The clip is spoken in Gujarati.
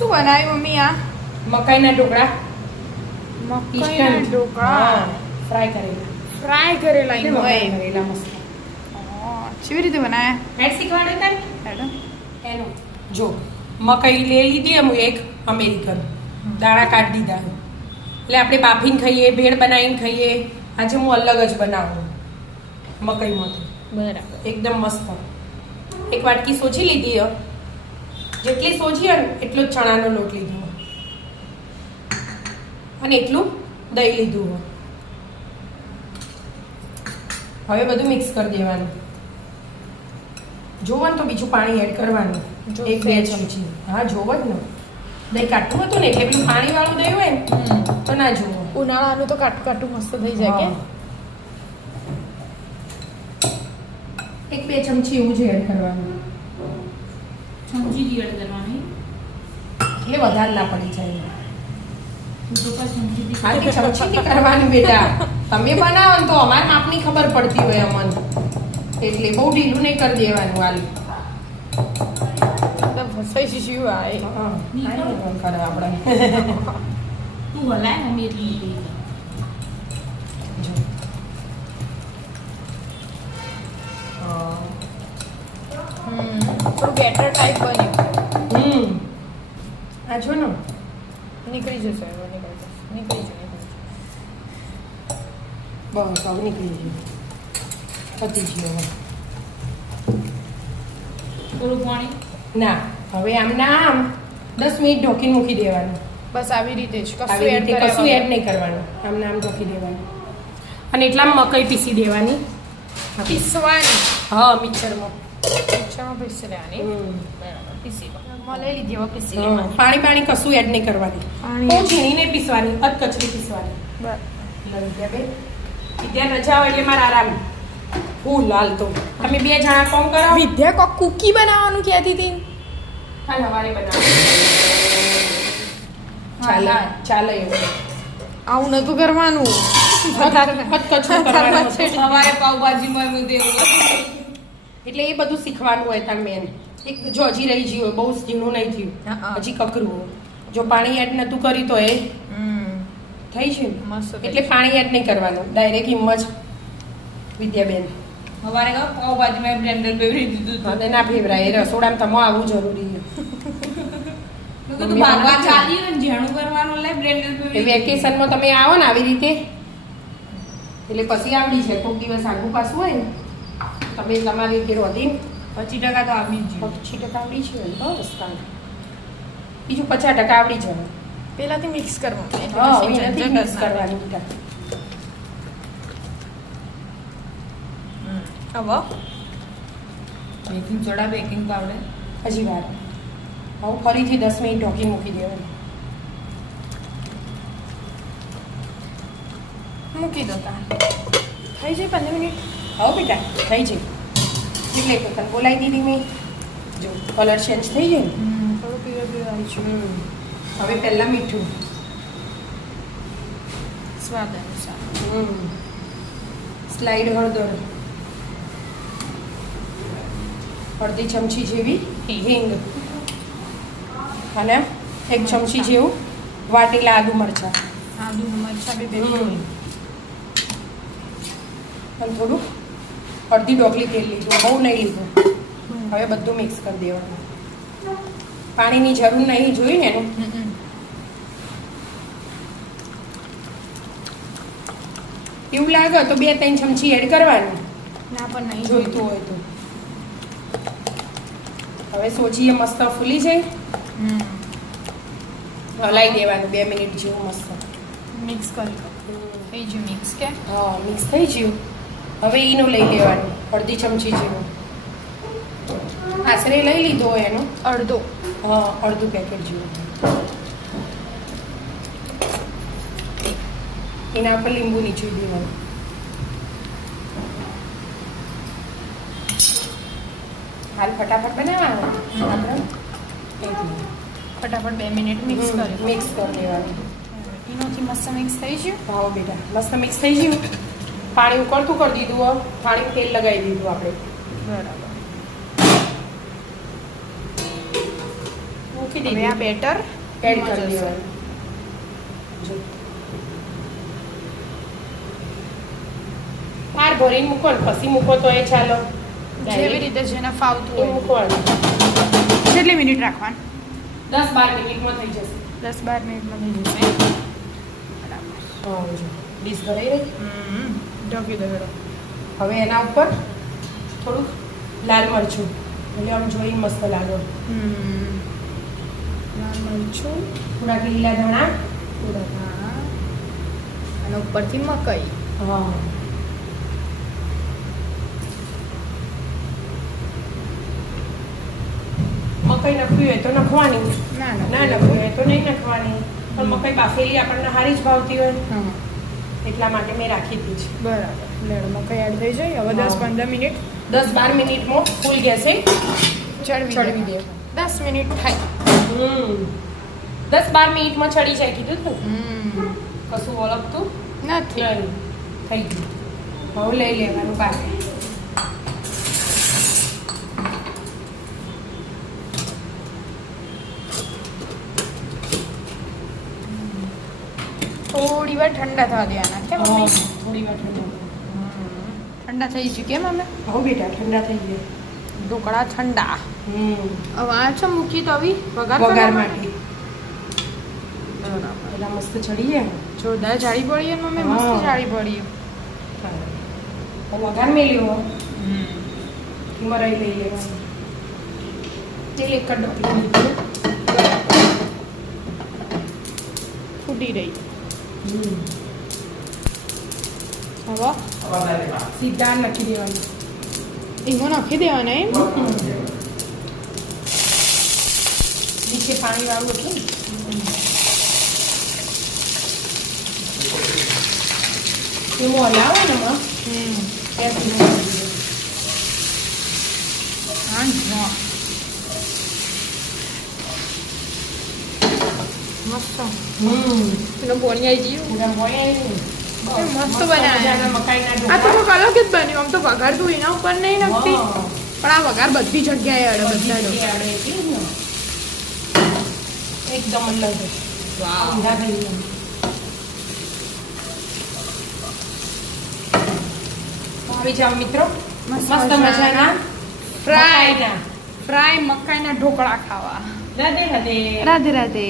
શું બનાવ્યું મમ્મી આ? મકાઈના ઢોકળા. મકાઈના ઢોકળા ફ્રાય કરેલા કરેલા મસ્ત. કેવી રીતે બનાવ્યા? હેડ શીખવાડે તારે હેડો. એનું જો મકાઈ લઈ લીધી અમે એક અમેરિકન દાણા કાઢી દીધા એટલે આપણે બાફીને ખાઈએ ભેળ બનાવીને ખાઈએ. આજે હું અલગ જ બનાવું મકાઈમાંથી. બરાબર. એકદમ મસ્ત. એક વાટકી સોજી લીધી હો. જેટલી સોજી હોય ને એટલો જ ચણાનો લોટ લીધો અને એટલું દહીં લીધું હોય. હવે બધું મિક્સ કરી દેવાનું. જોવો ને તો બીજું પાણી એડ કરવાનું. એક બે ચમચી. હા જોવો જ ને. દહીં કાટું હતું ને એટલે પેલું પાણી વાળું દહીં હોય ને તો ના જોવો. ઉનાળાનું તો કાટું કાટું મસ્ત થઈ જાય કે એક બે ચમચી એવું જ એડ કરવાનું. ચમચી એડ કરવાની એટલે વધારે ના પડી જાય. તો પછી ચમચી ખાલી ચમચી કરવાની બેટા. તમે બનાવો ને તો અમારે માપની ખબર પડતી હોય અમને. એટલે બહુ ઢીલું નહીં કરી દેવાનું. હાલ ફસાઈ શીશું આ કરે આપણે. તું હલાય ને મેં એટલી લઈ જો. થોડું બેટર ટાઈપ બન્યું. આ જો ને નીકળી જશે નીકળી જશે. બસ હવે નીકળી ગયું. પતી ગયું હવે. થોડું પાણી ના હવે આમના આમ 10 મિનિટ ઢોકીને મૂકી દેવાનું. બસ આવી રીતે જ આવી રીતે કશું એડ નહીં કરવાનું. આમને આમ ઢોકી દેવાનું અને એટલામાં મકાઈ પીસી દેવાની. પીસવાની. હા મિક્સરમાં. મિક્સરમાં પીસી લેવાની. બરાબર પીસી લઈ લીધી હવે પીસી લેવાની. પાણી પાણી કશું એડ નહીં કરવાની. બહુ ઝીણી નહીં પીસવાની. કચરી પીસવાની. બરાબર. વિદ્યા બે વિદ્યા રજા હોય એટલે મારા આરામ. લાલ તો તમે બે જણા કોમ કરો. વિદ્યા કોક કુકી બનાવવાનું કહેતી હતી. કાલ સવારે બનાવો. ચાલે એવું. આવું નતું કરવાનું. સવારે પાવભાજીમાં મેં દેવું એટલે એ બધું શીખવાનું હોય તાર મેન. એક જો હજી રહી ગયું બહુ ઝીણું નહીં થયું હજી કકરું. જો પાણી એડ નતું કર્યું તો એ થઈ છે એટલે પાણી એડ નહીં કરવાનું. ડાયરેક્ટ હિમ જ વિદ્યાબેન સવારે કહો પાવભાજીમાં બ્લેન્ડર ફેવરી દીધું હવે ના ફેવરાય. એ રસોડામાં તમે આવવું જરૂરી છે. બાગવા ચાલી ને ઝેણું કરવાનું લે બ્લેન્ડર ફેવરી. વેકેશનમાં તમે આવો ને આવી રીતે એટલે પછી આવડી છે. કોઈક દિવસ આગું પાછું હોય ને તમે તમારી ઘેર વધી 25% તો આવી જ 25% આવડી છે બસ. બીજું 50% આવડી જાય. પેલાથી મિક્સ કરવાનું. હા એનાથી મિક્સ કરવાની બેટા. હવે બેકિંગ સોડા બેકિંગ પાવડર હજી વાર હું ફરીથી 10 મિનિટ ઢોકી મૂકી દેવાનું. મૂકી દો તા થઈ જાય 15 મિનિટ. હવે બેટા થઈ જાય. એટલે તો તને બોલાવી દીધી મેં. જો કલર ચેન્જ થઈ જાય ને. થોડું પીળું આવી છે. હવે પહેલાં મીઠું સ્વાદ અનુસાર. સ્લાઈડ હળદર અડધી ચમચી જેવી હિંગ અને 1 ચમચી જેવું વાટેલા આદુ મરચાં આદુ મરચાં બે અને થોડું અડધી ડોકલી તેલ લીધું. બહુ નહીં લીધું. હવે બધું મિક્સ કરી દેવાનું. પાણીની જરૂર નહીં જોઈ ને એનું. એવું લાગે તો 2-3 ચમચી એડ કરવાનું. ના પણ નહીં જોઈતું હોય તો. હવે સોજીએ મસ્ત ફૂલી જાય. હલાવી દેવાનું 2 મિનિટ જેવું મસ્ત. મિક્સ કરી થઈ ગયું મિક્સ કે હા મિક્સ થઈ ગયું. હવે ઈનો લઈ લેવાનું અડધી ચમચી જેવું. આશરે લઈ લીધો હોય એનો અડધો. હા અડધું પેકેટ જેવું. એના ઉપર લીંબુ નીચું દેવાનું. હાલ ફટાફટ બનાવવાનું આપણે. ફટાફટ 2 મિનિટ મિક્સ કરી મિક્સ કરી દેવાનું. એનાથી મસ્ત મિક્સ થઈ ગયું. હા બેટા મસ્ત મિક્સ થઈ ગયું. પાણી ઉકળતું કરી દીધું. પાણી તેલ લગાવી દીધું આપણે. બરાબર. મૂકી મૂકી હવે દીધી આ બેટર એડ કરી દેવાનું જો પાર ભરીને મૂકો ને પછી મૂકો તો એ ચાલો જેવી રીતે જેને ફાવતું એ હોય મૂકવાનું કેટલી મિનિટ રાખવાની 10-12 મિનિટમાં થઈ જશે 10-12 મિનિટમાં થઈ જશે બરાબર હા જો ડીશ ભરાઈ રહી ઢોકી દો હેડો હવે એના ઉપર થોડુંક લાલ મરચું એટલે આમ જોઈ મસ્ત લાગે લાલ મરચું થોડાક લીલા ધાણા થોડા ધાણા અને ઉપરથી મકાઈ હા મકાઈ નાખવી હોય તો નાખવાની ના ના નાખવી હોય તો નહીં નાખવાની પણ મકાઈ બાફેલી આપણને સારી જ ભાવતી હોય હા એટલા માટે મેં રાખી હતી જ બરાબર લેડો મકાઈ એડ થઈ જાય હવે 10-15 મિનિટ 10-12 મિનિટમાં ફૂલ ગેસે ચડવી દે 10 મિનિટ થાય 10-12 મિનિટમાં ચડી જાય કીધું તું કશું ઓળખતું નથી નહીં થઈ ગયું હવે લઈ લેવાનું બહાર થોડી વાર ઠંડા થવા દેવાના કેમ મમ્મી થોડી વાર ઠંડા ઠંડા થઈ ગયું કેમ અમે હવે બેટા ઠંડા થઈ ગયા ઢોકળા ઠંડા હવે આ છે મૂકી તો આવી વઘાર વઘાર કરવા માટે બરાબર પેલા મસ્ત ચડી ગયા જોરદાર જાળી પડી અને મમ્મી મસ્ત હા. જાળી પડી વઘાર મેલ્યો એમાં રહી લઈ લેવાનું તેલ એક જ ડોકી લીધું ફૂટી રહી હવે સીધા નાખી દેવાનું એમાં નાખી દેવાના એમ નીચે પાણી વાળું હતું એમાં હલાવો ને માં ત્યાંથી નાખી દીધું. હા મસ્ત એનો પોણી આવી ગયું પૂરા મોયા આવી ને. મસ્ત બનાવ્યા. મજાના મકાઈના આ તો ઢોકળા. કંઈક અલગ જ બન્યું આમ તો વઘાર તું એના ઉપર નહીં નાખતી હા. પણ આ વઘાર બધી જગ્યાએ અડે બધા બધી આડે એટલે જ ને. એકદમ અલગ જ. ઊંધા થઈ ગયા. તો આવી જાઓ મિત્રો મસ્ત મજાના ફ્રાય મકાઈના. ફ્રાય મકાઈના ઢોકળા ખાવા રાધે રાધે રાધે રાધે